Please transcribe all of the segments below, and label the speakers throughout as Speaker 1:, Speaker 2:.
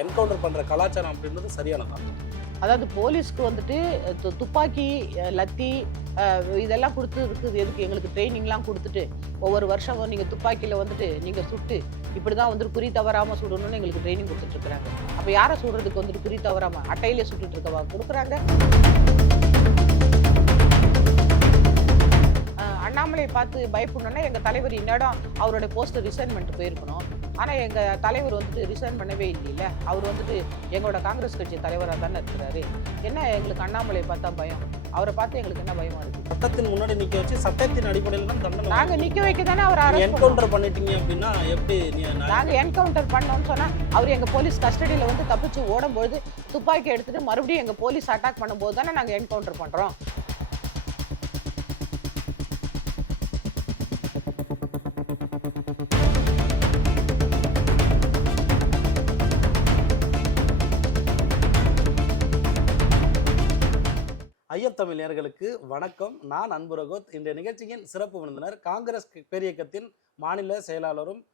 Speaker 1: Encounter பண்ற கலாச்சாரம் அப்படின்றது சரியானதான்
Speaker 2: அதாவது போலீஸ்க்கு வந்துட்டு து- துப்பாக்கி லத்தி இதெல்லாம் கொடுத்து எதுக்கு? எங்களுக்கு ட்ரைனிங்லாம் கொடுத்துட்டு ஒவ்வொரு வருஷம் நீங்கள் துப்பாக்கியில் வந்துட்டு நீங்கள் சுட்டு இப்படி தான் வந்துட்டு குறி தவறாமல் சுடணும்னு எங்களுக்கு ட்ரைனிங் கொடுத்துட்ருக்குறாங்க. அப்போ யாரை சுடுறதுக்கு வந்துட்டு குறி தவறாமல் அட்டையிலே சுட்டுட்டு இருக்கவா கொடுக்குறாங்க. அண்ணாமலை அண்ணாமலையை பார்த்து பயப்படணும்னா எங்கள் தலைவர் இந்நேரம் அவரோட போஸ்ட்டை ரிசைன் பண்ணிட்டு போயிருக்கணும். ஆனால் எங்கள் தலைவர் வந்துட்டு ரிசைன் பண்ணவே இல்லைல்ல. அவர் வந்துட்டு எங்களோட காங்கிரஸ் கட்சி தலைவராக தானே இருக்கிறாரு. என்ன எங்களுக்கு அண்ணாமலையை பார்த்தா பயம்? அவரை பார்த்து எங்களுக்கு என்ன பயமா இருக்கு?
Speaker 1: சட்டத்தின் முன்னாடி நிக்க வச்சு சட்டத்தின் அடிப்படையில் தான் தண்டனை
Speaker 2: நாங்க நிக்க வைக்க தானே அவர்
Speaker 1: என்கவுண்டர் பண்ணிட்டீங்க அப்படின்னா எப்படி
Speaker 2: நாங்க என்கவுண்டர் பண்ணோம்னு சொன்னா அவர் எங்க போலீஸ் கஸ்டடியில வந்து தப்பிச்சு ஓடும்போது துப்பாக்கி எடுத்துட்டு மறுபடியும் எங்க போலீஸ் அட்டாக் பண்ணும்போது தானே நாங்க என்கவுண்டர் பண்றோம்.
Speaker 1: ஐயத்தமிழ் நேயர்களுக்கு வணக்கம். நான் அன்பு ரகோத் இந்த நிகழ்ச்சியின் சிறப்பு விருந்தினர் காங்கிரஸ் பேரியக்கத்தின் மாநில செயலாளரும்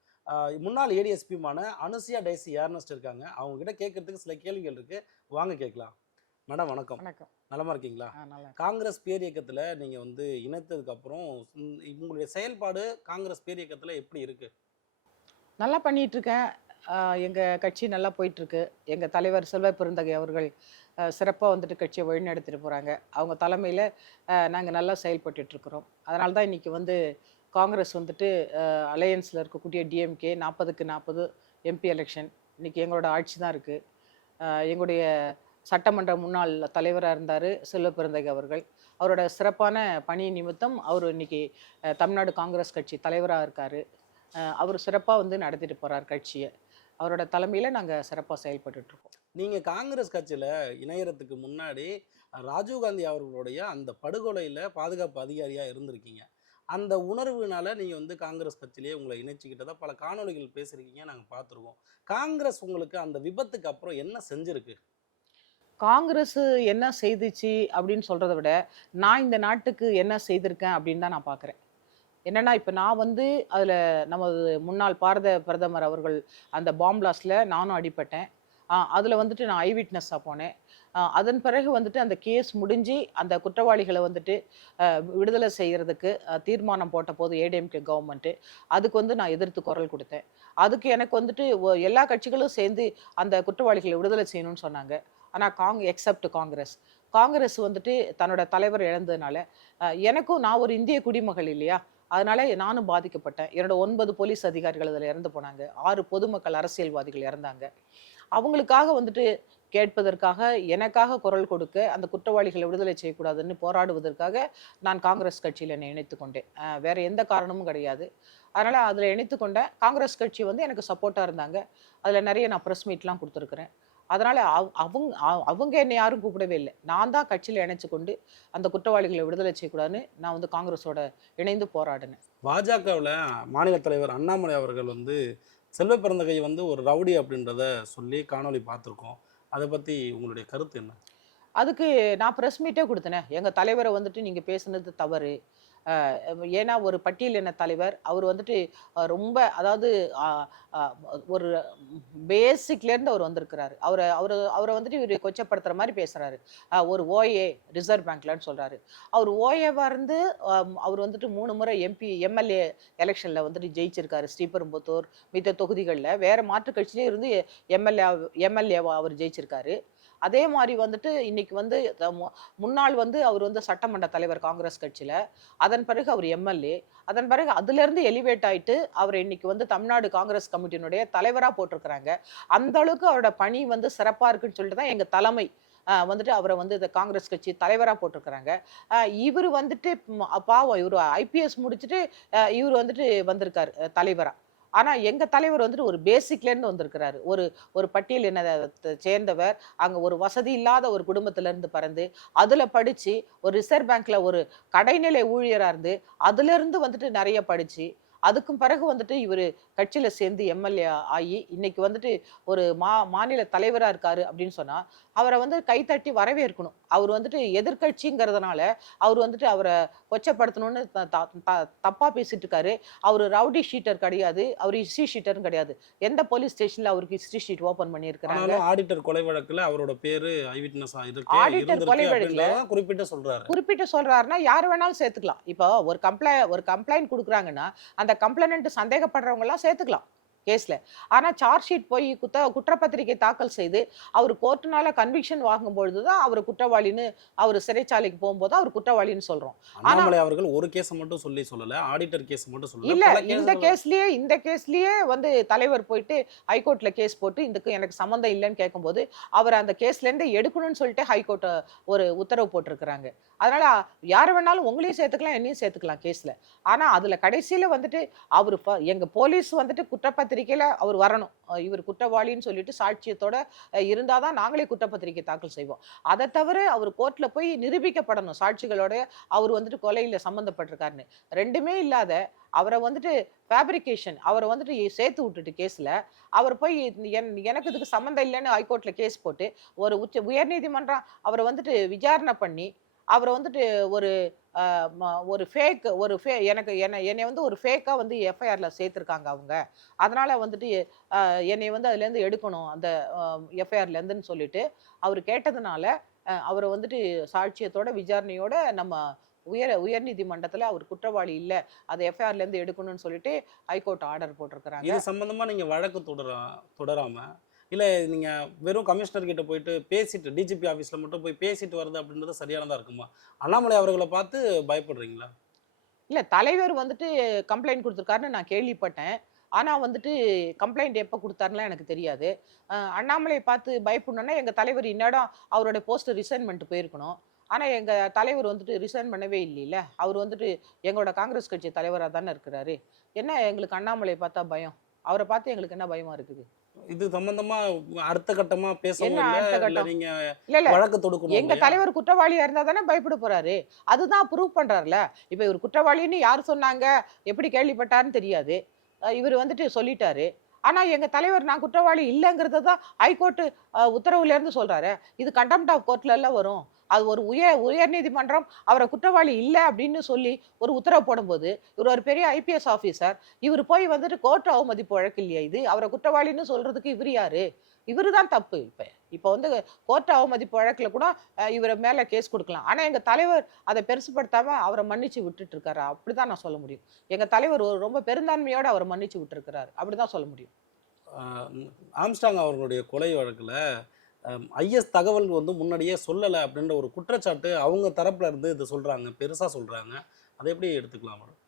Speaker 1: முன்னாள் ஏடிஎஸ்பியுமான அனுசியா டைசி ஏர்னஸ்ட் இருக்காங்க. அவங்க கிட்ட கேட்கறதுக்கு சில கேள்விகள் இருக்கு. வாங்க கேட்கலாம். மேடம் வணக்கம்.
Speaker 2: வணக்கம்.
Speaker 1: நலமா இருக்கீங்களா? காங்கிரஸ் பேரியக்கத்துல நீங்க வந்து இணைத்ததுக்கு அப்புறம் உங்களுடைய செயல்பாடு காங்கிரஸ் பேரியக்கத்துல எப்படி இருக்கு?
Speaker 2: நல்லா பண்ணிட்டு இருக்கேன். ஆஹ் எங்க கட்சி நல்லா போயிட்டு இருக்கு. எங்க தலைவர் செல்வ பெருந்தகை அவர்கள் சிறப்பாக வந்துட்டு கட்சியை வழிநடத்திட்டு போகிறாங்க அவங்க தலைமையில் நாங்கள் நல்லா செயல்பட்டுட்ருக்குறோம் அதனால தான் இன்னைக்கு வந்து காங்கிரஸ் வந்துட்டு அலையன்ஸில் இருக்கக்கூடிய டிஎம்கே நாற்பதுக்கு நாற்பது எம்பி எலெக்ஷன் இன்றைக்கி எங்களோட ஆட்சி தான் இருக்குது எங்களுடைய சட்டமன்ற முன்னாள் தலைவராக இருந்தார் செல்வப்பிறந்தகை அவர்கள். அவரோட சிறப்பான பணி நிமித்தம் அவர் இன்னைக்கு தமிழ்நாடு காங்கிரஸ் கட்சி தலைவராக இருக்கார். அவர் சிறப்பாக வந்து நடத்திட்டு போகிறார் கட்சியை. அவரோட தலைமையில் நாங்கள் சிறப்பாக செயல்பட்டுருக்கோம்
Speaker 1: நீங்கள் காங்கிரஸ் கட்சியில் இணையறதுக்கு முன்னாடி ராஜீவ்காந்தி அவர்களுடைய அந்த படுகொலையில் பாதுகாப்பு அதிகாரியாக இருந்திருக்கீங்க. அந்த உணர்வுனால நீங்கள் வந்து காங்கிரஸ் கட்சியிலேயே உங்களை இணைச்சிக்கிட்டதா? பல காணொளிகள் பேசியிருக்கீங்க நாங்கள் பார்த்துருக்கோம். காங்கிரஸ் உங்களுக்கு அந்த விபத்துக்கு அப்புறம் என்ன செஞ்சிருக்கு?
Speaker 2: காங்கிரஸ் என்ன செய்துச்சு அப்படின்னு சொல்கிறத விட நான் இந்த நாட்டுக்கு என்ன செய்திருக்கேன் அப்படின்னு தான் நான் பார்க்குறேன். என்னன்னா இப்போ நான் வந்து அதில் நமது முன்னாள் பாரத பிரதமர் அவர்கள் அந்த பாம்பிளாஸ்டில் நானும் அடிபட்டேன். அதில் வந்துட்டு நான் ஐ விட்னஸாக போனேன். அதன் பிறகு வந்துட்டு அந்த கேஸ் முடிஞ்சு அந்த குற்றவாளிகளை வந்துட்டு விடுதலை செய்கிறதுக்கு தீர்மானம் போட்ட போது ஏடிஎம்கே கவர்மெண்ட்டு அதுக்கு வந்து நான் எதிர்த்து குரல் கொடுத்தேன். அதுக்கு எனக்கு வந்துட்டு எல்லா கட்சிகளும் சேர்ந்து அந்த குற்றவாளிகளை விடுதலை செய்யணும்னு சொன்னாங்க. ஆனால் காங் எக்ஸப்ட் காங்கிரஸ். காங்கிரஸ் வந்துட்டு தன்னோட தலைவர் இழந்ததுனால எனக்கும் நான் ஒரு இந்திய குடிமகள் இல்லையா? அதனால நானும் பாதிக்கப்பட்டேன். என்னோட ஒன்பது போலீஸ் அதிகாரிகள் அதில் இறந்து போனாங்க. ஆறு பொதுமக்கள் அரசியல்வாதிகள் இறந்தாங்க. அவங்களுக்காக வந்துட்டு கேட்பதற்காக எனக்காக குரல் கொடுக்க அந்த குற்றவாளிகளை விடுதலை செய்யக்கூடாதுன்னு போராடுவதற்காக நான் காங்கிரஸ் கட்சியில் என்னை இணைத்து கொண்டேன். வேறு எந்த காரணமும் கிடையாது. அதனால் அதில் இணைத்து கொண்டேன் காங்கிரஸ் கட்சி வந்து எனக்கு சப்போர்ட்டாக இருந்தாங்க. அதில் நிறைய நான் ப்ரெஸ் மீட்லாம் கொடுத்துருக்குறேன். அதனால் அவங்க அவங்க என்னை யாரும் கூப்பிடவே இல்லை. நான் தான் கட்சியில் இணைச்சு கொண்டு அந்த குற்றவாளிகளை விடுதலை செய்யக்கூடாதுன்னு நான் வந்து காங்கிரஸோட இணைந்து போராடினேன்.
Speaker 1: பாஜகவில் மாநில தலைவர் அண்ணாமலை அவர்கள் வந்து செல்வ பிறந்தகை வந்து ஒரு ரவுடி அப்படின்றத சொல்லி காணொளி பார்த்துருக்கோம். அதை பற்றி உங்களுடைய கருத்து என்ன?
Speaker 2: அதுக்கு நான் ப்ரெஸ் மீட்டே கொடுத்தேனே. எங்கள் தலைவரை வந்துட்டு நீங்கள் பேசுனது தவறு. ஏன்னா ஒரு பட்டியலின தலைவர் அவர் வந்துட்டு ரொம்ப அதாவது ஒரு பேசிக்லேருந்து அவர் வந்திருக்கிறாரு. அவரை அவர் அவரை வந்துட்டு இவர் கொச்சப்படுத்துகிற மாதிரி பேசுகிறாரு ஒரு ஓஏ ரிசர்வ் பேங்க்லன்னு சொல்கிறாரு அவர் ஓஏவாக இருந்து அவர் வந்துட்டு மூணு முறை எம்பி எம்எல்ஏ எலெக்ஷனில் வந்துட்டு ஜெயிச்சிருக்காரு. ஸ்ரீபெரும்புத்தூர் மித்த தொகுதிகளில். வேறு மாற்றுக் கட்சியிலே இருந்து எம்எல்ஏ எம்எல்ஏவா அவர் ஜெயிச்சிருக்காரு. அதே மாதிரி வந்துட்டு இன்னைக்கு வந்து முன்னாள் வந்து அவர் வந்து சட்டமன்ற தலைவர் காங்கிரஸ் கட்சியில் அதன் பிறகு அவர் எம்எல்ஏ அதன் பிறகு அதுலேருந்து எலிவேட் ஆயிட்டு அவர் இன்னைக்கு வந்து தமிழ்நாடு காங்கிரஸ் கமிட்டியினுடைய தலைவராக போட்டிருக்கிறாங்க. அந்த அளவுக்கு அவரோட பணி வந்து சிறப்பாக இருக்குன்னு சொல்லிட்டு தான் எங்கள் தலைமை வந்துட்டு அவரை வந்து இந்த காங்கிரஸ் கட்சி தலைவராக போட்டிருக்கிறாங்க. இவர் வந்துட்டு பாவம் இவர் ஐபிஎஸ் முடிச்சுட்டு இவர் வந்துட்டு வந்திருக்கார் தலைவராக ஆனால் எங்கள் தலைவர் வந்துட்டு ஒரு பேசிக்லேருந்து வந்திருக்கிறாரு. ஒரு ஒரு பட்டியல் என்ன சேர்ந்தவர். அங்கே ஒரு வசதி இல்லாத ஒரு குடும்பத்திலேருந்து பிறந்து அதில் படித்து ஒரு ரிசர்வ் பேங்க்கில் ஒரு கடைநிலை ஊழியராக இருந்து அதுலேருந்து வந்துட்டு நிறைய படித்து அதுக்கும் பிறகு வந்துட்டு இவர் கட்சியில சேர்ந்து எம்எல்ஏ ஆகி இன்னைக்கு வந்துட்டு ஒரு மா மாநில தலைவரா இருக்காரு அப்படின்னு சொன்னா அவரை வந்து கைத்தட்டி வரவேற்கணும். அவர் வந்துட்டு எதிர்க்கட்சிங்கிறதுனால அவர் வந்துட்டு அவரை கொச்சப்படுத்தணும்னு த- த- த- தப்பா பேசிட்டு இருக்காரு. அவர் ரவுடி ஷீட்டர் கிடையாது அவர் ஹிஸ்ட்ரி ஷீட்டரும் கிடையாது. எந்த போலீஸ் ஸ்டேஷன்ல அவருக்கு ஹிஸ்ட்ரி ஷீட் ஓபன் பண்ணியிருக்கிறாங்க?
Speaker 1: ஆடிட்டர் கொலை வழக்குல அவரோட பேரு ஐவிட்னஸா இருந்திருக்கு
Speaker 2: கொலை வழக்குல-
Speaker 1: குறிப்பிட்டு சொல்றாரு.
Speaker 2: குறிப்பிட்டு சொல்றாருன்னா யார் வேணாலும் சேர்த்துக்கலாம். இப்போ ஒரு கம்ப்ளை ஒரு கம்ப்ளைண்ட் கொடுக்குறாங்கன்னா அந்த கம்ப்ளைண்ட் சந்தேகப்படுறவங்க எல்லாம் சேர்த்துக்கலாம். கேஸ்ல. ஆனா சார்ஜ் ஷீட் போய் குத்த குற்றப்பத்திரிகை தாக்கல் செய்து அவர் கோர்ட்டுனால கன்விக்ஷன் வாங்கும் பொழுது தான் அவர் குற்றவாளின்னு அவர் சிறைச்சாலைக்கு போகும்போது அவர் குற்றவாளின்னு சொல்றோம்.
Speaker 1: அண்ணாமலை அவர்கள் ஒரு கேஸ் மட்டும் சொல்லி சொல்லல ஆடிட்டர் கேஸ் மட்டும் சொல்லல
Speaker 2: இல்ல இந்த கேஸ்லயே இந்த கேஸ்லயே வந்து தலைவர் போயிட்டு ஹைகோர்ட்ல கேஸ் போட்டு இதுக்கு எனக்கு சம்மந்தம் இல்லைன்னு கேட்கும்போது அவர் அந்த கேஸ்ல இருந்து எடுக்கணும்னு சொல்லிட்டு ஹைகோர்ட் ஒரு உத்தரவு போட்டிருக்கிறாங்க. அதனால யார் வேணாலும் உங்களையும் சேர்த்துக்கலாம் என்னையும் சேர்த்துக்கலாம் கேஸ்ல. ஆனா அதுல கடைசியில வந்துட்டு அவர் எங்க போலீஸ் வந்துட்டு பத்திரிக்கையில் அவர் வரணும். இவர் குற்றவாளின்னு சொல்லிட்டு சாட்சியத்தோட இருந்தால் தான் நாங்களே குற்றப்பத்திரிக்கை தாக்கல் செய்வோம். அதை தவிர அவர் கோர்ட்டில் போய் நிரூபிக்கப்படணும் சாட்சிகளோட. அவர் வந்துட்டு கொலையில் சம்மந்தப்பட்டிருக்காருன்னு ரெண்டுமே இல்லாத அவரை வந்துட்டு ஃபேப்ரிகேஷன் அவரை வந்துட்டு சேர்த்து விட்டுட்டு கேஸில் அவர் போய் என் எனக்கு இதுக்கு சம்மந்தம் இல்லைன்னு ஹைகோர்ட்டில் கேஸ் போட்டு ஒரு உச்ச உயர்நீதிமன்றம் அவரை வந்துட்டு விசாரணை பண்ணி அவரை வந்துட்டு ஒரு ஒரு ஃபேக் ஒரு ஃபே எனக்கு என்னை என்னை வந்து ஒரு ஃபேக்காக வந்து எஃப்ஐஆரில் சேர்த்துருக்காங்க அவங்க. அதனால் வந்துட்டு என்னை வந்து அதுலேருந்து எடுக்கணும். அந்த எஃப்ஐஆர்லேருந்துன்னு சொல்லிட்டு அவர் கேட்டதுனால அவரை வந்துட்டு சாட்சியத்தோட விசாரணையோட நம்ம உயர் உயர்நீதிமன்றத்தில் அவர் குற்றவாளி இல்லை அதை எஃப்ஐஆர்லேருந்து எடுக்கணும்னு சொல்லிட்டு ஹைகோர்ட் ஆர்டர் போட்டிருக்கிறாங்க.
Speaker 1: இது சம்மந்தமாக நீங்கள் வழக்கு தொடரா தொடராம இல்லை நீங்கள் வெறும் கமிஷனர் கிட்ட போயிட்டு பேசிட்டு டிஜிபி ஆஃபீஸில் மட்டும் போய் பேசிட்டு வருது அப்படின்றது சரியானதாக இருக்குமா? அண்ணாமலை அவர்களை பார்த்து பயப்படுறீங்களா?
Speaker 2: இல்லை தலைவர் வந்துட்டு கம்ப்ளைண்ட் கொடுத்துருக்காருன்னு நான் கேள்விப்பட்டேன். ஆனால் வந்துட்டு கம்ப்ளைண்ட் எப்போ கொடுத்தாருலாம் எனக்கு தெரியாது. அண்ணாமலை அண்ணாமலையை பார்த்து பயப்படணுன்னா எங்கள் தலைவர் இன்னடம் அவரோட போஸ்ட்டு ரிசைன் பண்ணிட்டு போயிருக்கணும். ஆனால் எங்கள் தலைவர் வந்துட்டு ரிசைன் பண்ணவே இல்லைல்ல. அவர் வந்துட்டு எங்களோட காங்கிரஸ் கட்சி தலைவராக தானே இருக்கிறாரு. என்ன எங்களுக்கு அண்ணாமலையை பார்த்தா பயம்? அவரை பார்த்து எங்களுக்கு என்ன பயமாக இருக்குது?
Speaker 1: இது சம்பந்தமா அடுத்த கட்டமா பேசவும்? நீங்க வழக்கு தொடுக்கணும்
Speaker 2: எங்க? தலைவர் குற்றவாளியா இருந்தா தானே பயப்பட போறாரு. அதுதான் ப்ரூவ் பண்றாருல. இப்ப இவர் குற்றவாளின்னு யார் சொன்னாங்க? எப்படி கேள்விப்பட்டாருன்னு தெரியாது. இவர் வந்துட்டு சொல்லிட்டாரு. ஆனா எங்க தலைவர் நான் குற்றவாளி இல்லைங்கிறத தான் ஹைகோர்ட் உத்தரவுல இருந்து சொல்றாரு. இது கண்டெம்ட் ஆஃப் கோர்ட்ல எல்லாம் வரும். அது ஒரு உயர் உயர்நீதிமன்றம் அவரை குற்றவாளி இல்லை அப்படின்னு சொல்லி ஒரு உத்தரவு போடும்போது இவர் ஒரு பெரிய ஐபிஎஸ் ஆஃபீஸர் இவர் போய் வந்துட்டு கோர்ட் அவமதிப்பு வழக்கு இல்லையா இது? அவரை குற்றவாளின்னு சொல்றதுக்கு இவர் யாரு? இவரு தான் தப்பு இப்போ. இப்போ வந்து கோர்ட் அவமதிப்பு வழக்கில் கூட இவரை மேலே கேஸ் கொடுக்கலாம். ஆனால் எங்கள் தலைவர் அதை பெருசுப்படுத்தாமல் அவரை மன்னிச்சு விட்டுட்டு இருக்காரு. அப்படிதான் நான் சொல்ல முடியும். எங்கள் தலைவர் ஒரு ரொம்ப பெருந்தான்மையோடு அவரை மன்னிச்சு விட்டுருக்கிறாரு. அப்படிதான் சொல்ல முடியும்.
Speaker 1: ஆம்ஸ்டாங் அவர்களுடைய கொலை வழக்கில் ஐஎஸ் தகவல் வந்து முன்னாடியே சொல்லலை அப்படின்ற ஒரு குற்றச்சாட்டு அவங்க தரப்புல இருந்து இது சொல்கிறாங்க பெருசாக சொல்கிறாங்க அதை எப்படி எடுத்துக்கலாம் மேடம்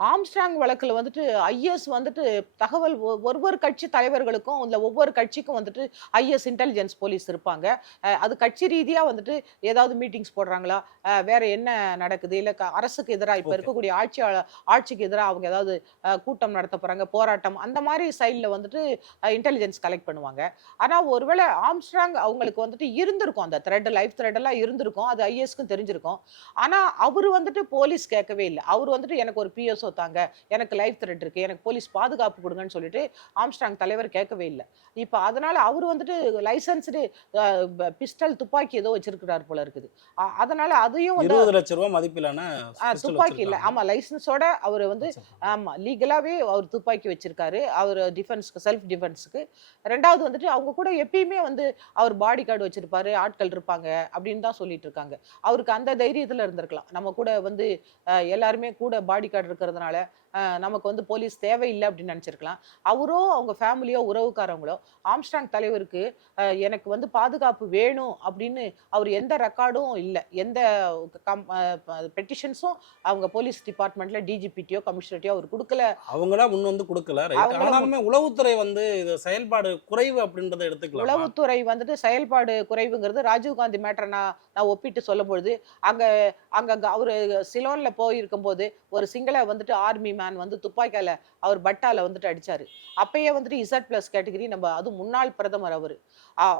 Speaker 2: ஆம்ஸ்டாங் வழக்குல வந்துட்டு ஐஎஸ் வந்துட்டு தகவல் ஒ- ஒவ்வொரு கட்சி தலைவர்களுக்கும் இல்ல ஒவ்வொரு கட்சிக்கும் வந்துட்டு ஐஎஸ் இன்டெலிஜென்ஸ் போலீஸ் இருப்பாங்க. அது கட்சி ரீதியா வந்துட்டு ஏதாவது மீட்டிங்ஸ் போடுறாங்களா? வேற என்ன நடக்குது? இல்ல க- அரசுக்கு எதிராக இப்ப. இருக்கக்கூடிய ஆட்சி ஆட்சிக்கு எதிராக அவங்க ஏதாவது கூட்டம் நடத்த போறாங்க? போராட்டம். அந்த மாதிரி சைடில் வந்துட்டு இன்டெலிஜென்ஸ் கலெக்ட் பண்ணுவாங்க. ஆனா ஒருவேளை ஆம்ஸ்ட்ராங் அவங்களுக்கு வந்துட்டு இருந்திருக்கும். அந்த த்ரெட் லைஃப் த்ரெட் எல்லாம் இருந்திருக்கும். அது ஐஎஸ்க்கும் தெரிஞ்சிருக்கும். ஆனா அவர் வந்துட்டு போலீஸ் கேட்கவே இல்லை. அவர் வந்துட்டு எனக்கு ஒரு பிஎஸ்ஓ தாங்க எனக்கு லைஃப் த்ரெட் இருக்கு எனக்கு போலீஸ் பாதுகாப்பு கொடுங்கன்னு சொல்லிட்டு ஆம்ஸ்ட்ராங் தலைவர் கேட்கவே இல்லை. இப்போ அதனால அவர் வந்துட்டு லைசன்ஸ்டு பிஸ்டல் துப்பாக்கி ஏதோ வச்சிருக்கிறார் போல இருக்குது. அதனால அதையும் வந்து
Speaker 1: இருபது லட்ச ரூபாய் மதிப்பிலான
Speaker 2: துப்பாக்கி இல்ல
Speaker 1: வச்சிருக்காங்க.
Speaker 2: ஆமா லைசன்ஸோட அவர் வந்து
Speaker 1: வச்சிருக்காங்க.
Speaker 2: ஆமா லீகலாவே அவர் துப்பாக்கி வச்சிருக்காரு. அவர் டிஃபென்ஸ்க்கு செல்ஃப் டிஃபென்ஸ்க்கு ரெண்டாவது வந்துட்டு அவங்க கூட எப்பயுமே வந்து அவர் பாடி கார்டு வச்சிருப்பாரு ஆட்கள் இருப்பாங்க அப்படின்னு தான் சொல்லிட்டு இருக்காங்க. அவருக்கு அந்த தைரியத்துல இருந்திருக்கலாம். நம்ம கூட வந்து எல்லாருமே கூட பாடி கார்டு இருக்கிறதுனால அஹ், நமக்கு வந்து போலீஸ் தேவையில்லை அப்படின்னு நினைச்சிருக்கலாம். அவரோ அவங்க ஃபேமிலியோ உறவுக்காரங்களோ ஆம்ஸ்டாங் தலைவருக்கு எனக்கு வந்து பாதுகாப்பு வேணும் அப்படின்னு அவர் எந்த ரெக்கார்டும் இல்லை. எந்த பெட்டிஷன்ஸும் அவங்க போலீஸ் டிபார்ட்மெண்ட்ல டிஜிபிட்டியோ கமிஷனர்ட்டியோ அவர் கொடுக்கல.
Speaker 1: அவங்களா முன் வந்து கொடுக்கல ஆனாலுமே உளவுத்துறை வந்து இது செயல்பாடு குறைவு அப்படின்றத எடுத்துக்கலாம்?
Speaker 2: உளவுத்துறை வந்துட்டு செயல்பாடு குறைவுங்கிறது ராஜீவ்காந்தி மேட்டரை நான் நான் ஒப்பிட்டு சொல்லும் பொழுது அங்க அங்க அவரு சிலோன்ல போயிருக்கும் போது ஒரு சிங்கள வந்துட்டு ஆர்மி மேன் வந்து துப்பாக்கியால அவர் பட்டால வந்துட்டு அடிச்சாரு. அப்பயே வந்துட்டு இசட் பிளஸ் கேட்டகரி நம்ம அது முன்னாள் பிரதமர் அவர்.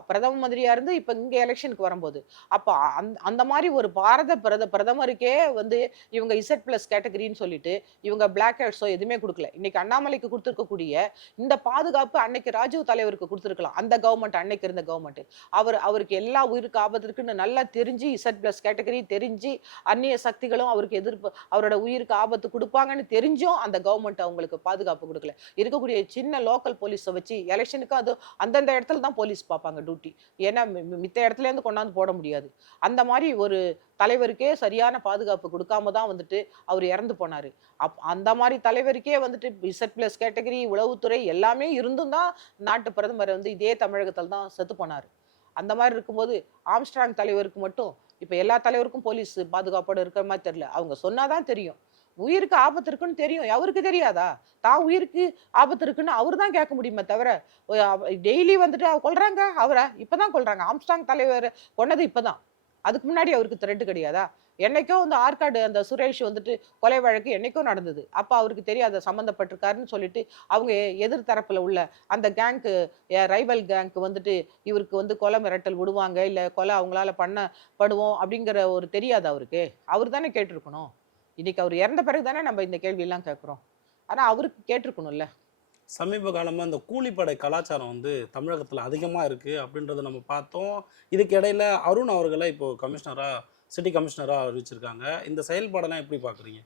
Speaker 2: பிரதம மந்திரியா இருந்து இப்ப இங்க எலெக்ஷனுக்கு வரும்போது. அப்போ அந்த அந்த மாதிரி ஒரு பாரத பிரத பிரதமருக்கே வந்து இவங்க இசட் பிளஸ் கேட்டகரின்னு சொல்லிட்டு இவங்க பிளாக் ஹெட்ஸோ எதுவுமே கொடுக்கல. இன்னைக்கு அண்ணாமலைக்கு கொடுத்துருக்கக்கூடிய இந்த பாதுகாப்பு அன்னைக்கு ராஜீவ் தலைவருக்கு கொடுத்துருக்கலாம். அந்த கவர்மெண்ட் அன்னைக்கு இருந்த கவர்மெண்ட் அவர் அவருக்கு எல்லா உயிருக்கு ஆபத்து இருக்குன்னு நல்லா தெரிஞ்சு இசட் பிளஸ் கேட்டகரி தெரிஞ்சு அந்நிய சக்திகளும் அவருக்கு எதிர்ப்பு அவரோட உயிருக்கு ஆபத்து கொடுப்பாங்கன்னு தெரிஞ்சும் அந்த கவர்மெண்ட் அவங்களுக்கு பாதுகாப்பு கொடுக்கல. இருக்கக்கூடிய சின்ன லோக்கல் போலீஸை வச்சு எலெக்ஷனுக்கு அது அந்தந்த இடத்துல தான் போலீஸ் பார்ப்பாங்க டியூட்டி ஏன்னா மி- மித்த இடத்துல இருந்து கொண்டாந்து போட முடியாது. அந்த மாதிரி ஒரு தலைவருக்கே சரியான பாதுகாப்பு கொடுக்காம தான் வந்துட்டு அவர் இறந்து போனாரு. அப் அந்த மாதிரி தலைவருக்கே வந்துட்டு இசட் பிளஸ் கேட்டகரி உளவுத்துறை எல்லாமே இருந்தும் தான் நாட்டு பிரதமர் வந்து இதே தமிழகத்தில் தான் செத்து போனார். அந்த மாதிரி இருக்கும்போது ஆம்ஸ்ட்ராங் தலைவருக்கு மட்டும் இப்போ எல்லா தலைவருக்கும் போலீஸ் பாதுகாப்போடு இருக்கிற மாதிரி தெரியல. அவங்க சொன்னாதான் தெரியும். உயிருக்கு ஆபத்து இருக்குன்னு தெரியும். அவருக்கு தெரியாதா? தான் உயிருக்கு ஆபத்து இருக்குன்னு அவர் தான் கேட்க முடியுமே தவிர டெய்லி வந்துட்டு அவ கொள்றாங்க அவரை இப்பதான் கொள்றாங்க ஆம்ஸ்டாங் தலைவர் கொன்னது இப்பதான். அதுக்கு முன்னாடி அவருக்கு த்ரெட்டு கிடையாதா? என்னைக்கோ வந்து ஆற்காடு அந்த சுரேஷ் வந்துட்டு கொலை வழக்கு என்னைக்கோ நடந்தது. அப்போ அவருக்கு தெரியாத சம்மந்தப்பட்டிருக்காருன்னு சொல்லிட்டு அவங்க எதிர்த்தரப்பில் உள்ள அந்த கேங்க்கு ரைவல் கேங்க்கு வந்துட்டு இவருக்கு வந்து கொலை மிரட்டல் விடுவாங்க இல்லை கொலை அவங்களால பண்ணப்படுவோம் அப்படிங்கிற ஒரு தெரியாது அவருக்கு. அவர் தானே கேட்டிருக்கணும். இன்னைக்கு அவர் இறந்த பிறகு தானே நம்ம இந்த கேள்வியெல்லாம் கேட்குறோம். ஆனால் அவருக்கு கேட்டிருக்கணும்ல.
Speaker 1: சமீப காலமா இந்த கூலிப்படை கலாச்சாரம் வந்து தமிழகத்துல அதிகமா இருக்கு அப்படின்றத நம்ம பார்த்தோம். இதுக்கு இடையில அருண் அவர்களை இப்போ கமிஷனரா சிட்டி கமிஷனரா அறிவிச்சிருக்காங்க. இந்த செயல்பாடெல்லாம் எப்படி பாக்குறீங்க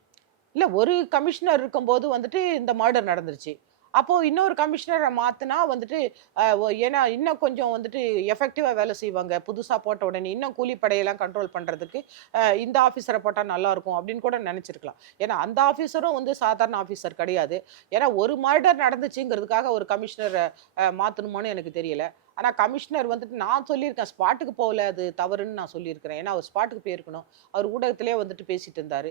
Speaker 2: இல்லை ஒரு கமிஷனர் இருக்கும்போது வந்துட்டு இந்த மர்டர் நடந்துருச்சு. அப்போ இன்னொரு கமிஷனரை மாத்தினா வந்துட்டு ஏன்னா இன்னும் கொஞ்சம் வந்துட்டு எஃபெக்டிவா வேலை செய்வாங்க. புதுசா போட்ட உடனே இன்னும் கூலிப்படையெல்லாம் கண்ட்ரோல் பண்றதுக்கு இந்த ஆஃபீஸரை போட்டால் நல்லா இருக்கும் அப்படின்னு கூட நினைச்சிருக்கலாம். ஏன்னா அந்த ஆஃபீஸரும் வந்து சாதாரண ஆஃபீஸர் கிடையாது. ஏன்னா ஒரு மர்டர் நடந்துச்சுங்கிறதுக்காக ஒரு கமிஷனரை மாற்றணுமான்னு எனக்கு தெரியல. ஆனால் கமிஷனர் வந்துட்டு நான் சொல்லியிருக்கேன் ஸ்பாட்டுக்கு போகல அது தவறுன்னு நான் சொல்லியிருக்கிறேன். ஏன்னா அவர் ஸ்பாட்டுக்கு போயிருக்கணும். அவர் ஊடகத்திலே வந்துட்டு பேசிட்டு இருந்தாரு.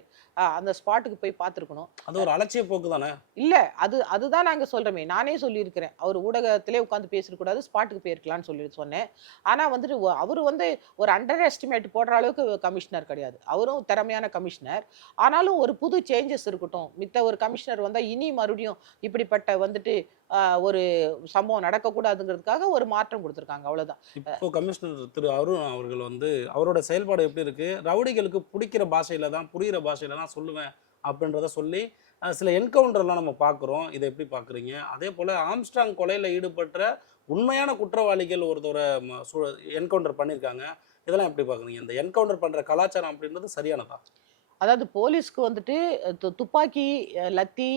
Speaker 2: அந்த ஸ்பாட்டுக்கு போய் பார்த்துருக்கணும்.
Speaker 1: அது ஒரு அலட்சிய போக்கு தானே?
Speaker 2: இல்ல அது அதுதான் நாங்க சொல்றோமே. நானே சொல்லியிருக்கிறேன். அவர் ஊடகத்திலே உட்காந்து பேசக்கூடாது ஸ்பாட்டுக்கு போயிருக்கலாம்னு சொல்லி சொன்னேன். ஆனா வந்துட்டு அவர் வந்து ஒரு அண்டர் எஸ்டிமேட் போடுற அளவுக்கு கமிஷனர் கிடையாது. அவரும் திறமையான கமிஷனர். ஆனாலும் ஒரு புது சேஞ்சஸ் இருக்கட்டும். மித்த ஒரு கமிஷனர் வந்தா இனி மறுபடியும் இப்படிப்பட்ட வந்துட்டு ஒரு சம்பவம் நடக்கக்கூடாதுங்கிறதுக்காக ஒரு மாற்றம் கொடுத்துருக்காங்க. அவ்வளவுதான்.
Speaker 1: இப்போ கமிஷனர் திரு அருண் அவர்கள் வந்து அவரோட செயல்பாடு எப்படி இருக்கு? ரவுடிகளுக்கு பிடிக்கிற பாஷையில தான் புரிகிற பாஷையில தான் சொல்லுவேன் அப்படின்றத சொல்லி சில என்கவுண்டர்லாம் நம்ம பார்க்குறோம். இதை எப்படி பார்க்குறீங்க? அதே போல் ஆம்ஸ்ட்ராங் கொலையில் ஈடுபட்ட உண்மையான குற்றவாளிகள் ஒருத்தரை என்கவுண்டர் பண்ணியிருக்காங்க. இதெல்லாம் எப்படி பார்க்குறீங்க? இந்த என்கவுண்டர் பண்ணுற கலாச்சாரம் அப்படின்றது சரியானதா?
Speaker 2: அதாவது போலீஸ்க்கு வந்துட்டு துப்பாக்கி லத்தி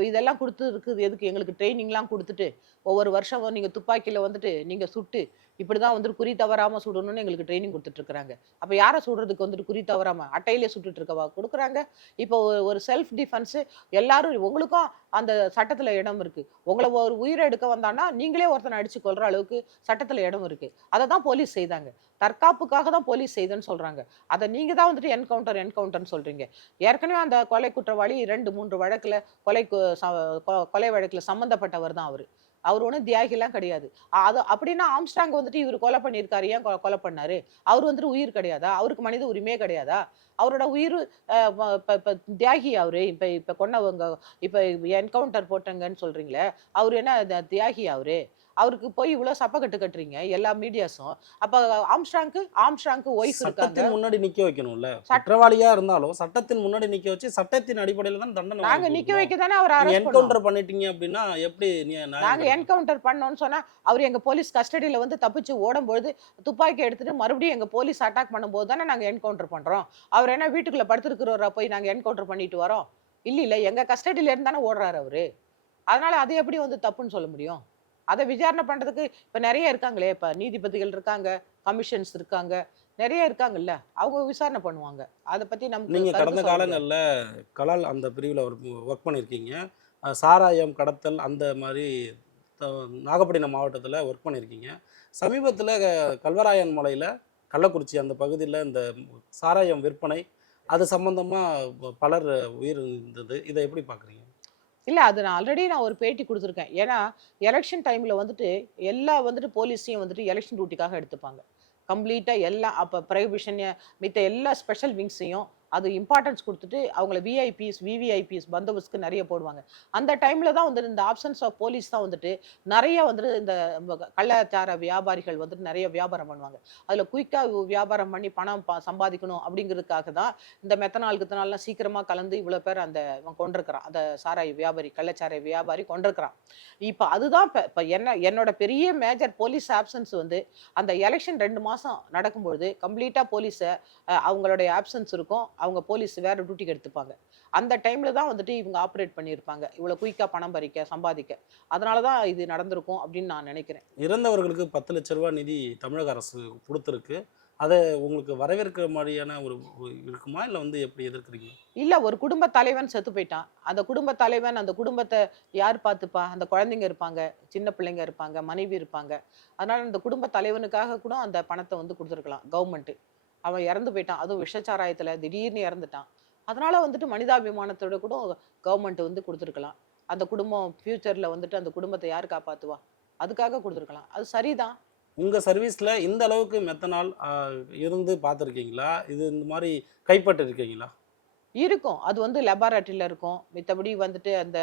Speaker 2: இதெல்லாம் கொடுத்து இருக்குது எதுக்கு? எங்களுக்கு ட்ரைனிங்லாம் கொடுத்துட்டு ஒவ்வொரு வருஷம் நீங்கள் துப்பாக்கியில் வந்துட்டு நீங்கள் சுட்டு இப்படி தான் வந்துட்டு குறி தவறாமல் சுடணும்னு எங்களுக்கு ட்ரைனிங் கொடுத்துட்ருக்குறாங்க அப்போ யாரை சுடுறதுக்கு வந்துட்டு குறி தவறாமல் அட்டையிலே சுட்டுட்டு இருக்கவா? கொடுக்குறாங்க. இப்போ ஒரு- செல்ஃப் டிஃபென்ஸு எல்லாரும் உங்களுக்கும் அந்த சட்டத்தில் இடம் இருக்குது உங்களை ஒரு உயிரை எடுக்க வந்தான்னா நீங்களே ஒருத்தனை அடித்து கொள்கிற அளவுக்கு சட்டத்தில் இடம் இருக்குது அதை தான் போலீஸ் செய்தாங்க. தற்காப்புக்காக தான் போலீஸ் செய்தேன்னு சொல்கிறாங்க அதை நீங்கள் தான் வந்துட்டு என்கவுண்டர் என்கவுண்டர்னு சொல்கிறீங்க ஏற்கனவே அந்த கொலை குற்றவாளி ரெண்டு மூன்று வழக்கில் கொலை கொ- கொலை வழக்கில் சம்மந்தப்பட்டவர் தான் அவர். அவர் ஒன்றும் தியாகிலாம் கிடையாது. அது அப்படின்னா ஆம்ஸ்டாங் வந்துட்டு இவர் கொலை பண்ணியிருக்காரு. ஏன் கொ- கொலை பண்ணாரு? அவர் வந்துட்டு உயிர் கிடையாதா? அவருக்கு மனித உரிமையே கிடையாதா? அவரோட உயிர் இப்போ இப்போ தியாகி அவர் இப்போ இப்போ கொன்னவங்க இப்போ என்கவுண்டர் போட்டங்கன்னு சொல்கிறீங்களே அவர் என்ன த- தியாகி அவரு? அவருக்கு போய் இவ்வளோ சப்பக்கட்டு கட்டுறீங்க எல்லா மீடியாஸும். அப்போ ஆம்ஸ்டாங்க்கு ஆம்ஸ்டாங்க்கு ஒய்ஃப்
Speaker 1: சட்டத்தின் முன்னாடி நிக்க வைக்கணும்ல.
Speaker 2: சட்ட-
Speaker 1: குற்றவாளியா இருந்தாலும் சட்டத்தின் முன்னாடி நிக்க வச்சு சட்டத்தின் அடிப்படையில தான் தண்டனை
Speaker 2: நாங்க நிக்க. வைக்க தானே அவர்
Speaker 1: என்கவுண்டர் பண்ணிட்டீங்க அப்படின்னா எப்படி
Speaker 2: நாங்க? என்கவுண்டர் பண்ணோம்னு சொன்னா அவர் எங்க போலீஸ் கஸ்டடியில வந்து தப்பிச்சு ஓடும்பொழுது துப்பாக்கி எடுத்துட்டு மறுபடியும் எங்க போலீஸ் அட்டாக் பண்ணும்போது தானே நாங்க என்கவுண்டர் பண்றோம். அவர் என்ன வீட்டுக்குள்ள படுத்திருக்கிறவரை போய் நாங்க என்கவுண்டர் பண்ணிட்டு வரோம்? இல்ல இல்ல. எங்க கஸ்டடியில இருந்து தானே ஓடுறாரு அவரு. அதனால அது எப்படி வந்து தப்புன்னு சொல்ல முடியும்? அதை விசாரணை பண்றதுக்கு இப்ப நிறைய இருக்காங்களே இப்ப நீதிபதிகள் இருக்காங்க கமிஷன்ஸ் இருக்காங்க நிறைய இருக்காங்கல்ல அவங்க விசாரணை பண்ணுவாங்க. அதை பத்தி நமக்கு
Speaker 1: நீங்க
Speaker 2: கருத்து
Speaker 1: கடந்த. காலங்கள்ல கலால் அந்த பிரிவில் ஒர்க் பண்ணியிருக்கீங்க. சாராயம் கடத்தல் அந்த மாதிரி நாகப்பட்டினம் மாவட்டத்தில் ஒர்க் பண்ணியிருக்கீங்க. சமீபத்தில் கல்வராயன் மலையில் கள்ளக்குறிச்சி அந்த பகுதியில் இந்த சாராயம் விற்பனை அது சம்பந்தமாக பலர் உயிர் இருந்தது. இதை எப்படி பார்க்குறீங்க?
Speaker 2: இல்லை அது நான் ஆல்ரெடி நான் ஒரு பேட்டி கொடுத்துருக்கேன். ஏன்னா எலெக்ஷன் டைமில் வந்துட்டு எல்லா வந்துட்டு போலீஸையும் வந்துட்டு எலெக்ஷன் டியூட்டிக்காக எடுத்துப்பாங்க. கம்ப்ளீட்டாக எல்லா அப்போ ப்ரைபிஷன் மித்த எல்லா ஸ்பெஷல் விங்ஸையும் அது இம்பார்ட்டன்ஸ் கொடுத்துட்டு அவங்கள விஐபிஸ் விவிஐபிஎஸ் பந்தோபஸ்க்கு நிறைய போடுவாங்க. அந்த டைமில் தான் வந்துட்டு இந்த ஆப்ஷன்ஸ் ஆஃப் போலீஸ் தான் வந்துட்டு நிறைய வந்துட்டு இந்த கள்ளச்சார வியாபாரிகள் வந்துட்டு நிறைய வியாபாரம் பண்ணுவாங்க. அதில் குயிக்காக வியாபாரம் பண்ணி பணம் ப- சம்பாதிக்கணும் அப்படிங்கிறதுக்காக தான் இந்த மெத்தனால் கித்தனால்லாம் சீக்கிரமாக கலந்து இவ்வளோ பேர் அந்த கொண்டிருக்கிறான். அந்த சாராய வியாபாரி கள்ளச்சாராய வியாபாரி கொண்டிருக்கிறான். இப்போ அதுதான் இப்போ இப்போ என்ன என்னோட பெரிய மேஜர் போலீஸ் ஆப்சன்ஸ் வந்து அந்த எலெக்ஷன் ரெண்டு மாதம் நடக்கும்பொழுது கம்ப்ளீட்டாக போலீஸை அவங்களுடைய ஆப்சன்ஸ் இருக்கும். அவங்க போலீஸ் வேற டியூட்டிக்கு எடுத்துப்பாங்க. அந்த டைமில் தான் வந்துட்டு இவங்க ஆப்ரேட் பண்ணியிருப்பாங்க. இவ்வளோ குயிக்காக பணம் பறிக்க சம்பாதிக்க. அதனால தான் இது நடந்திருக்கும் அப்படின்னு நான் நினைக்கிறேன்.
Speaker 1: இறந்தவர்களுக்கு பத்து லட்ச ரூபாய் நிதி தமிழக அரசு கொடுத்துருக்கு. அதை உங்களுக்கு வரவேற்கிற மாதிரியான ஒரு ஒரு இருக்குமா? இல்லை வந்து எப்படி எதிர்க்கிறீங்க?
Speaker 2: இல்லை ஒரு குடும்ப தலைவன் செத்து போயிட்டான். அந்த குடும்ப தலைவன் அந்த குடும்பத்தை யார் பார்த்துப்பா? அந்த குழந்தைங்க இருப்பாங்க சின்ன பிள்ளைங்க இருப்பாங்க மனைவி இருப்பாங்க. அதனால அந்த குடும்ப தலைவனுக்காக கூட அந்த பணத்தை வந்து கொடுத்துருக்கலாம் கவர்மெண்ட்டு அவன் இறந்து போயிட்டான். அதுவும் விஷச்சாராயத்தில் திடீர்னு இறந்துட்டான். அதனால வந்துட்டு மனிதாபிமானத்தோட கூட கவர்மெண்ட் வந்து கொடுத்துருக்கலாம். அந்த குடும்பம் ஃப்யூச்சரில் வந்துட்டு அந்த குடும்பத்தை யார் காப்பாற்றுவா அதுக்காக கொடுத்துருக்கலாம். அது சரிதான்.
Speaker 1: உங்கள் சர்வீஸில் இந்த அளவுக்கு மெத்தனால் இருந்து பார்த்துருக்கீங்களா? இது இந்த மாதிரி கைப்பட்டு இருக்கீங்களா
Speaker 2: இருக்கும். அது வந்து லெபார்ட்டரியில் இருக்கும். மித்தபடி வந்துட்டு அந்த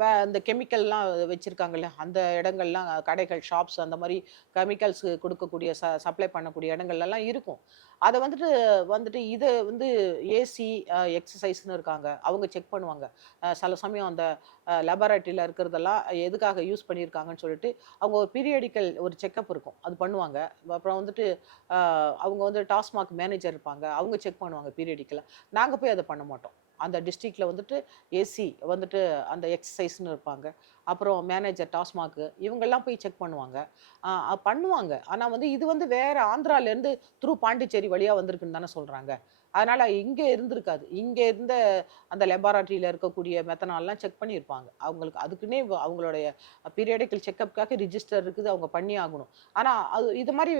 Speaker 2: வே அந்த கெமிக்கல்லாம் வச்சுருக்காங்கல்ல அந்த இடங்கள்லாம் கடைகள் ஷாப்ஸ் அந்த மாதிரி கெமிக்கல்ஸ் கொடுக்கக்கூடிய ச சப்ளை பண்ணக்கூடிய இடங்கள்லாம் இருக்கும். அதை வந்துட்டு வந்துட்டு இதை வந்து ஏசி எக்ஸசைஸ்னு இருக்காங்க. அவங்க செக் பண்ணுவாங்க. சில சமயம் அந்த லெபார்ட்டரியில் இருக்கிறதெல்லாம் எதுக்காக யூஸ் பண்ணியிருக்காங்கன்னு சொல்லிட்டு அவங்க ஒரு பீரியடிக்கல் ஒரு செக்கப் இருக்கும். அது பண்ணுவாங்க. அப்புறம் வந்துட்டு அவங்க வந்து டாஸ்மாக் மேனேஜர் இருப்பாங்க. அவங்க செக் பண்ணுவாங்க பீரியடிக்கலாக நாங்கள் போய் அதை பண்ண மாட்டோம். அந்த டிஸ்ட்ரிக்டில் வந்துட்டு ஏசி வந்துட்டு அந்த எக்ஸசைஸ்னு இருப்பாங்க. அப்புறம் மேனேஜர் டாஸ்மாக்கு இவங்கெல்லாம் போய் செக் பண்ணுவாங்க. பண்ணுவாங்க. ஆனால் வந்து இது வந்து வேறு ஆந்திராலேருந்து த்ரூ பாண்டிச்சேரி வழியாக வந்திருக்குன்னு தானே சொல்கிறாங்க அதனால் இங்கே இருந்திருக்காது. இங்கே இருந்த அந்த லெபார்ட்ரியில் இருக்கக்கூடிய மெத்தனால்லாம் செக் பண்ணியிருப்பாங்க. அவங்களுக்கு அதுக்குன்னே அவங்களுடைய பீரியடிக்கல் செக்கப்புக்காக ரிஜிஸ்டர் இருக்குது அவங்க பண்ணி ஆகணும். ஆனால் அது இது மாதிரி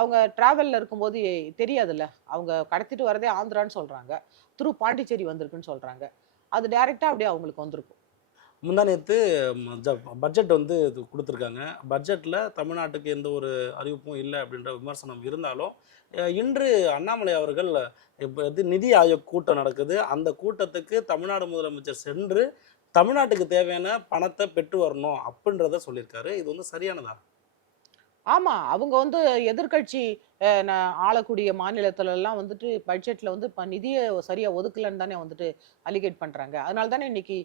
Speaker 2: அவங்க ட்ராவலில் இருக்கும்போது தெரியாதுல்ல. அவங்க கடத்திட்டு வரதே ஆந்திரான்னு சொல்கிறாங்க த்ரூ பாண்டிச்சேரி வந்திருக்குன்னு சொல்கிறாங்க அது டைரெக்டாக அப்படியே அவங்களுக்கு வந்திருக்கும்.
Speaker 1: முந்தா நேற்று பட்ஜெட் வந்து இது கொடுத்துருக்காங்க. பட்ஜெட்டில் தமிழ்நாட்டுக்கு எந்த ஒரு அறிவிப்பும் இல்லை அப்படின்ற விமர்சனம் இருந்தாலும் இன்று அண்ணாமலை அவர்கள் இப்போ இது நிதி ஆயோக் கூட்டம் நடக்குது. அந்த கூட்டத்துக்கு தமிழ்நாடு முதலமைச்சர் சென்று தமிழ்நாட்டுக்கு தேவையான பணத்தை பெற்று வரணும் அப்படின்றத சொல்லியிருக்காரு. இது வந்து சரியானதா?
Speaker 2: ஆமாம் அவங்க வந்து எதிர்க்கட்சி ஆளக்கூடிய மாநிலத்துல எல்லாம் வந்துட்டு பட்ஜெட்டில் வந்து இப்போ நிதியை சரியாக ஒதுக்கலன்னு தானே வந்துட்டு அலிகேட் பண்ணுறாங்க அதனால தானே இன்னைக்கு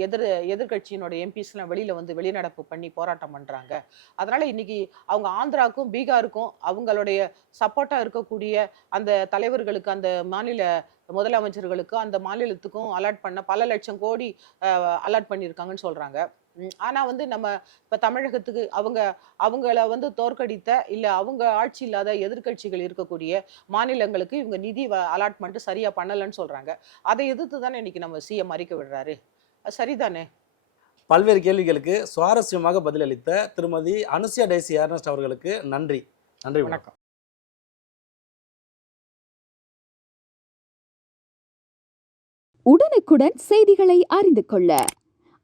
Speaker 2: எதிர் எதிர்கட்சியினோட எம்பிஸ்லாம் வெளியில் வந்து வெளிநடப்பு பண்ணி போராட்டம் பண்ணுறாங்க அதனால் இன்னைக்கு அவங்க ஆந்திராவுக்கும் பீகாருக்கும் அவங்களுடைய சப்போர்ட்டாக இருக்கக்கூடிய அந்த தலைவர்களுக்கு அந்த மாநில முதலமைச்சர்களுக்கும் அந்த மாநிலத்துக்கும் அலாட் பண்ண பல லட்சம் கோடி அலாட் பண்ணியிருக்காங்கன்னு சொல்கிறாங்க ஆனால் வந்து நம்ம இப்போ தமிழகத்துக்கு அவங்க அவங்கள வந்து தோற்கடித்த இல்லை அவங்க ஆட்சி இல்லாத எதிர்க்கட்சிகள் இருக்கக்கூடிய மாநிலங்களுக்கு இவங்க நிதி அலாட்மெண்ட் சரியாக பண்ணலைன்னு சொல்கிறாங்க அதை எதிர்த்து தானே இன்னைக்கு நம்ம சிஎம் அறிக்கை விடுறாரு. அது சரிதானே?
Speaker 1: பல்வேறு கேள்விகளுக்கு சுவாரஸ்யமாக பதிலளித்த திருமதி அனுசியா டேசி ஏர்னஸ்ட் அவர்களுக்கு நன்றி. நன்றி வணக்கம்.
Speaker 2: வணக்கம்.
Speaker 3: உடனுக்குடன் செய்திகளை அறிந்து கொள்ள